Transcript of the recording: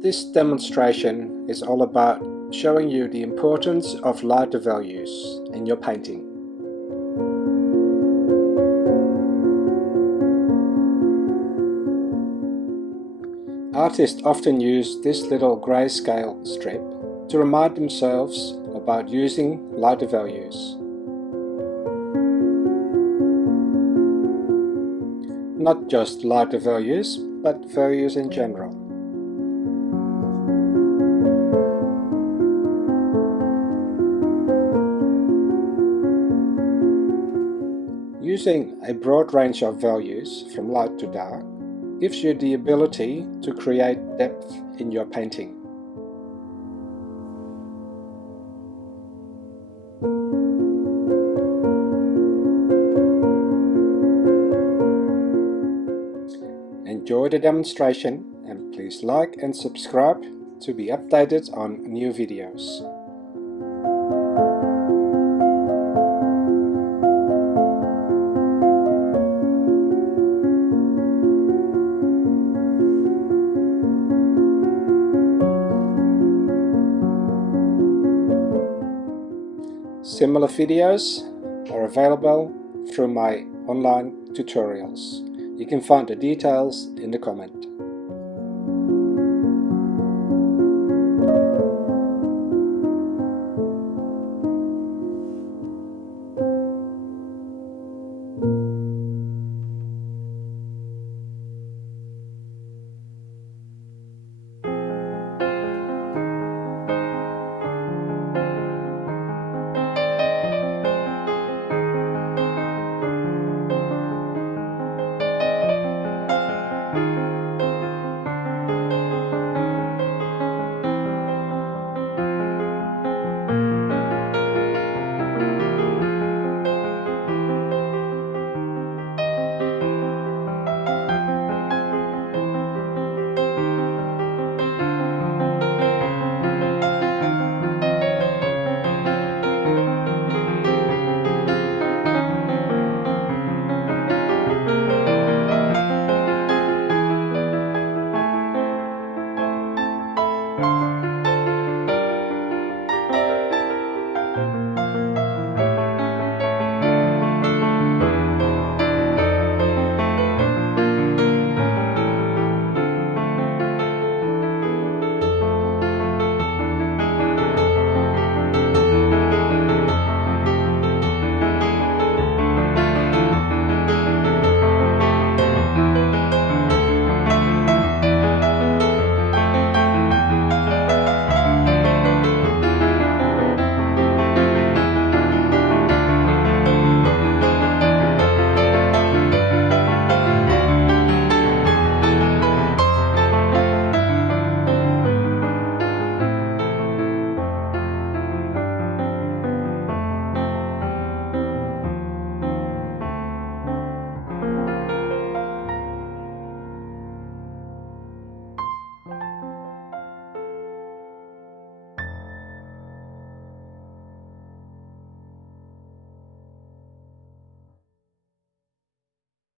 This demonstration is all about showing you the importance of lighter values in your painting. Artists often use this little grayscale strip to remind themselves about using lighter values. Not just lighter values, but values in general. Using a broad range of values from light to dark gives you the ability to create depth in your painting. Enjoy the demonstration and please like and subscribe to be updated on new videos. Similar videos are available through my online tutorials. You can find the details in the comment.